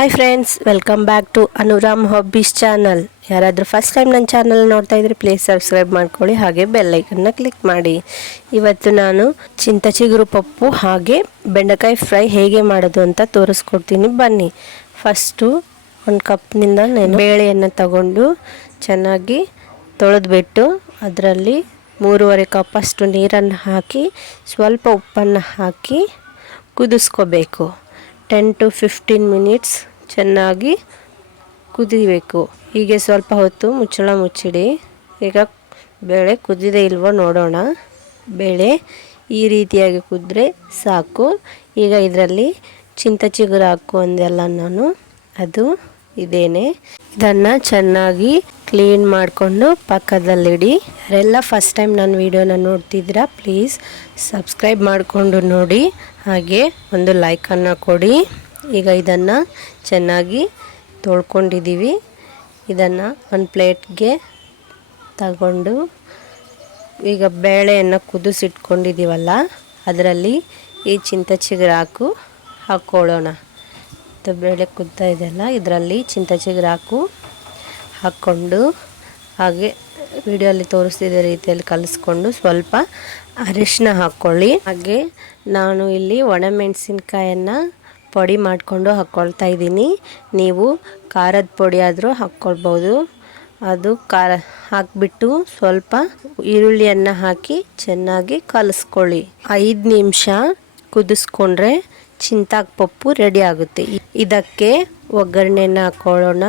Hi friends, welcome back to Anuram hobbies channel. ಯಾರಾದರೂ first time ನನ್ನ channel ನೋಡ್ತಾ ಇದ್ರೆ ಪ್ಲೀಸ್ ಸಬ್ಸ್ಕ್ರೈಬ್ ಮಾಡ್ಕೊಳ್ಳಿ, ಹಾಗೆ ಬೆಲ್ ಐಕನ್ನ ಕ್ಲಿಕ್ ಮಾಡಿ. ಇವತ್ತು ನಾನು ಚಿಂತಚಿಗುರು ಪಪ್ಪು ಹಾಗೆ ಬೆಂಡೆಕಾಯಿ ಫ್ರೈ ಹೇಗೆ ಮಾಡೋದು ಅಂತ ತೋರಿಸ್ಕೊಡ್ತೀನಿ, ಬನ್ನಿ. ಫಸ್ಟು ಒಂದು ಕಪ್ನಿಂದ ನಾನು ಬೇಳೆಯನ್ನು ತಗೊಂಡು ಚೆನ್ನಾಗಿ ತೊಳೆದ್ಬಿಟ್ಟು ಅದರಲ್ಲಿ 3.5 ಕಪ್ ಅಷ್ಟು ನೀರನ್ನು ಹಾಕಿ ಸ್ವಲ್ಪ ಉಪ್ಪನ್ನು ಹಾಕಿ ಕುದಿಸ್ಕೋಬೇಕು. 10 to 15 ಮಿನಿಟ್ಸ್ ಚೆನ್ನಾಗಿ ಕುದಿಬೇಕು. ಹೀಗೆ ಸ್ವಲ್ಪ ಹೊತ್ತು ಮುಚ್ಚಳ ಮುಚ್ಚಿಡಿ. ಈಗ ಬೇಳೆ ಕುದಿದೆ ಇಲ್ವೋ ನೋಡೋಣ. ಬೇಳೆ ಈ ರೀತಿಯಾಗಿ ಕುದ್ರೆ ಸಾಕು. ಈಗ ಇದರಲ್ಲಿ ಚಿಂತಚಿಗುರು ಹಾಕು ಅಂದೆಲ್ಲ ನಾನು, ಅದು ಇದೇನೆ. ಇದನ್ನು ಚೆನ್ನಾಗಿ ಕ್ಲೀನ್ ಮಾಡಿಕೊಂಡು ಪಕ್ಕದಲ್ಲಿಡಿ. ಯಾರೆಲ್ಲ ಫಸ್ಟ್ ಟೈಮ್ ನನ್ನ ವಿಡಿಯೋನ ನೋಡ್ತಿದ್ದೀರಾ ಪ್ಲೀಸ್ ಸಬ್ಸ್ಕ್ರೈಬ್ ಮಾಡಿಕೊಂಡು ನೋಡಿ, ಹಾಗೆ ಒಂದು ಲೈಕನ್ನು ಕೊಡಿ. ಈಗ ಇದನ್ನು ಚೆನ್ನಾಗಿ ತೊಳ್ಕೊಂಡಿದ್ದೀವಿ. ಇದನ್ನು ಒಂದು ಪ್ಲೇಟ್ಗೆ ತಗೊಂಡು ಈಗ ಬೇಳೆಯನ್ನು ಕುದಿಸಿಟ್ಕೊಂಡಿದ್ದೀವಲ್ಲ ಅದರಲ್ಲಿ ಈ ಚಿಂತಚಿಗುರು ಹಾಕ್ಕೊಳ್ಳೋಣ. ಬೇಳೆ ಕುದ್ತಾ ಇದೆಯಲ್ಲ, ಇದರಲ್ಲಿ ಚಿಂತಚಿಗುರು ಹಾಕ್ಕೊಂಡು ಹಾಗೆ ವಿಡಿಯೋಲ್ಲಿ ತೋರಿಸ್ತಿದ್ದ ರೀತಿಯಲ್ಲಿ ಕಲಿಸ್ಕೊಂಡು ಸ್ವಲ್ಪ ಅರಿಶಿನ ಹಾಕ್ಕೊಳ್ಳಿ. ಹಾಗೆ ನಾನು ಇಲ್ಲಿ ಒಣಮೆಣಸಿನ್ಕಾಯನ್ನು ಪೊಡಿ ಮಾಡಿಕೊಂಡು ಹಾಕ್ಕೊಳ್ತಾ ಇದ್ದೀನಿ. ನೀವು ಖಾರದ ಪುಡಿ ಆದರೂ ಹಾಕ್ಕೊಳ್ಬೋದು. ಅದು ಖಾರ ಹಾಕಿಬಿಟ್ಟು ಸ್ವಲ್ಪ ಈರುಳ್ಳಿಯನ್ನು ಹಾಕಿ ಚೆನ್ನಾಗಿ ಕಲಿಸ್ಕೊಳ್ಳಿ. 5 ನಿಮಿಷ ಕುದಿಸ್ಕೊಂಡ್ರೆ చింతాకు ಪಪ್ಪು ರೆಡಿ ಆಗುತ್ತೆ. ಇದಕ್ಕೆ ಒಗ್ಗರಣೆನ ಹಾಕ್ಕೊಳ್ಳೋಣ.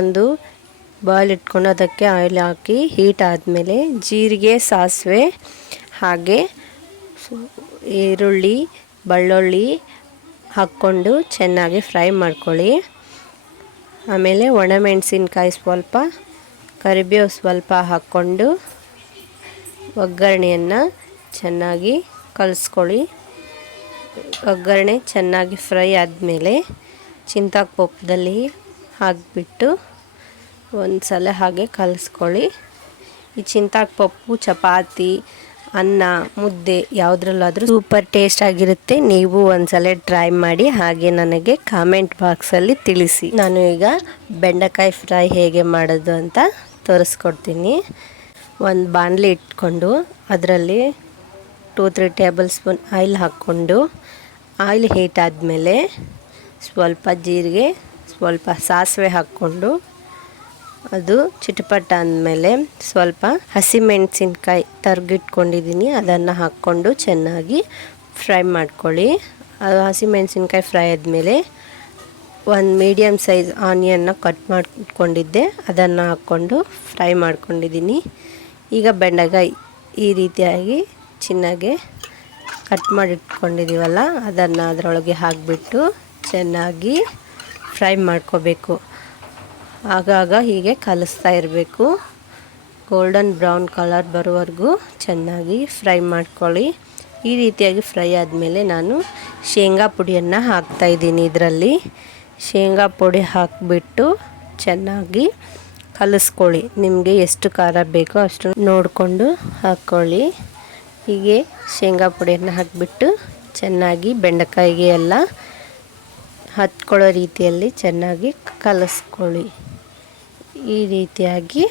ಒಂದು ಬಾಯ್ಲ್ ಇಟ್ಕೊಂಡು ಅದಕ್ಕೆ ಆಯಿಲ್ ಹಾಕಿ ಹೀಟ್ ಆದಮೇಲೆ ಜೀರಿಗೆ, ಸಾಸಿವೆ ಹಾಗೆ ಈರುಳ್ಳಿ, ಬೆಳ್ಳುಳ್ಳಿ ಹಾಕ್ಕೊಂಡು ಚೆನ್ನಾಗಿ ಫ್ರೈ ಮಾಡ್ಕೊಳ್ಳಿ. ಆಮೇಲೆ ಒಣಮೆಣಸಿನ್ಕಾಯಿ ಸ್ವಲ್ಪ, ಕರಿಬೇವು ಸ್ವಲ್ಪ ಹಾಕ್ಕೊಂಡು ಒಗ್ಗರಣೆಯನ್ನು ಚೆನ್ನಾಗಿ ಕಲಿಸ್ಕೊಳ್ಳಿ. ಒಗ್ಗರಣೆ ಚೆನ್ನಾಗಿ ಫ್ರೈ ಆದಮೇಲೆ చింతాకు ಪಪ್ಪದಲ್ಲಿ ಹಾಕಿಬಿಟ್ಟು ಒಂದು ಸಲ ಹಾಗೆ ಕಲಿಸ್ಕೊಳ್ಳಿ. ಈ చింతాకు ಪಪ್ಪು ಚಪಾತಿ, ಅನ್ನ, ಮುದ್ದೆ ಯಾವುದ್ರಲ್ಲಾದರೂ ಸೂಪರ್ ಟೇಸ್ಟ್ ಆಗಿರುತ್ತೆ. ನೀವು ಒಂದ್ಸಲ ಟ್ರೈ ಮಾಡಿ, ಹಾಗೆ ನನಗೆ ಕಾಮೆಂಟ್ ಬಾಕ್ಸಲ್ಲಿ ತಿಳಿಸಿ. ನಾನು ಈಗ ಬೆಂಡೆಕಾಯಿ ಫ್ರೈ ಹೇಗೆ ಮಾಡೋದು ಅಂತ ತೋರಿಸ್ಕೊಡ್ತೀನಿ. ಒಂದು ಬಾಣಲಿ ಇಟ್ಕೊಂಡು ಅದರಲ್ಲಿ 2-3 ಟೇಬಲ್ ಸ್ಪೂನ್ ಆಯಿಲ್ ಹಾಕ್ಕೊಂಡು ಆಯಿಲ್ ಹೀಟ್ ಆದಮೇಲೆ ಸ್ವಲ್ಪ ಜೀರಿಗೆ, ಸ್ವಲ್ಪ ಸಾಸಿವೆ ಹಾಕ್ಕೊಂಡು ಅದು ಚಿಟಪಟ ಅಂದಮೇಲೆ ಸ್ವಲ್ಪ ಹಸಿಮೆಣಸಿನ್ಕಾಯಿ ತರ್ಗಿಟ್ಕೊಂಡಿದ್ದೀನಿ, ಅದನ್ನು ಹಾಕ್ಕೊಂಡು ಚೆನ್ನಾಗಿ ಫ್ರೈ ಮಾಡ್ಕೊಳ್ಳಿ. ಅದು ಹಸಿಮೆಣಸಿನ್ಕಾಯಿ ಫ್ರೈ ಆದಮೇಲೆ ಒಂದು ಮೀಡಿಯಮ್ ಸೈಜ್ ಆನಿಯನ್ನ ಕಟ್ ಮಾಡ್ಕೊಂಡಿದ್ದೆ, ಅದನ್ನು ಹಾಕ್ಕೊಂಡು ಫ್ರೈ ಮಾಡ್ಕೊಂಡಿದ್ದೀನಿ. ಈಗ ಬೆಂಡೆಕಾಯಿ ಈ ರೀತಿಯಾಗಿ ಚೆನ್ನಾಗಿ ಕಟ್ ಮಾಡಿ ಇಟ್ಕೊಂಡಿದ್ದೀವಲ್ಲ ಅದನ್ನು ಅದರೊಳಗೆ ಹಾಕಿಬಿಟ್ಟು ಚೆನ್ನಾಗಿ ಫ್ರೈ ಮಾಡ್ಕೋಬೇಕು. ಆಗಾಗ ಹೀಗೆ ಕಲಿಸ್ತಾ ಇರಬೇಕು. ಗೋಲ್ಡನ್ ಬ್ರೌನ್ ಕಲರ್ ಬರೋವರೆಗೂ ಚೆನ್ನಾಗಿ ಫ್ರೈ ಮಾಡ್ಕೊಳ್ಳಿ. ಈ ರೀತಿಯಾಗಿ ಫ್ರೈ ಆದಮೇಲೆ ನಾನು ಶೇಂಗಾ ಪುಡಿಯನ್ನು ಹಾಕ್ತಾಯಿದ್ದೀನಿ. ಇದರಲ್ಲಿ ಶೇಂಗಾ ಪುಡಿ ಹಾಕಿಬಿಟ್ಟು ಚೆನ್ನಾಗಿ ಕಲಿಸ್ಕೊಳ್ಳಿ. ನಿಮಗೆ ಎಷ್ಟು ಖಾರ ಬೇಕೋ ಅಷ್ಟು ನೋಡಿಕೊಂಡು ಹಾಕ್ಕೊಳ್ಳಿ. ಹೀಗೆ ಶೇಂಗಾ ಪುಡಿಯನ್ನು ಹಾಕಿಬಿಟ್ಟು ಚೆನ್ನಾಗಿ ಬೆಂಡೆಕಾಯಿಗೆ ಎಲ್ಲ ಹತ್ಕೊಳ್ಳೋ ರೀತಿಯಲ್ಲಿ ಚೆನ್ನಾಗಿ ಕಲಿಸ್ಕೊಳ್ಳಿ. ಈ ರೀತಿಯಾಗಿ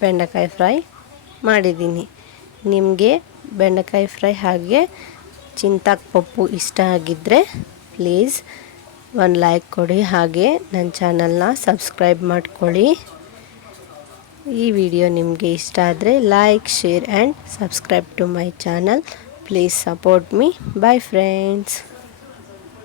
ಬೆಂಡೆಕಾಯಿ ಫ್ರೈ ಮಾಡಿದ್ದೀನಿ. ನಿಮಗೆ ಬೆಂಡೆಕಾಯಿ ಫ್ರೈ ಹಾಗೆ చింతాకు ಪಪ್ಪು ಇಷ್ಟ ಆಗಿದ್ದರೆ ಪ್ಲೀಸ್ ಒಂದು ಲೈಕ್ ಕೊಡಿ, ಹಾಗೆ ನನ್ನ ಚಾನಲ್ನ ಸಬ್ಸ್ಕ್ರೈಬ್ ಮಾಡ್ಕೊಳ್ಳಿ. ಈ ವಿಡಿಯೋ ನಿಮಗೆ ಇಷ್ಟ ಆದರೆ like, share and subscribe to my channel. Please support me. Bye friends.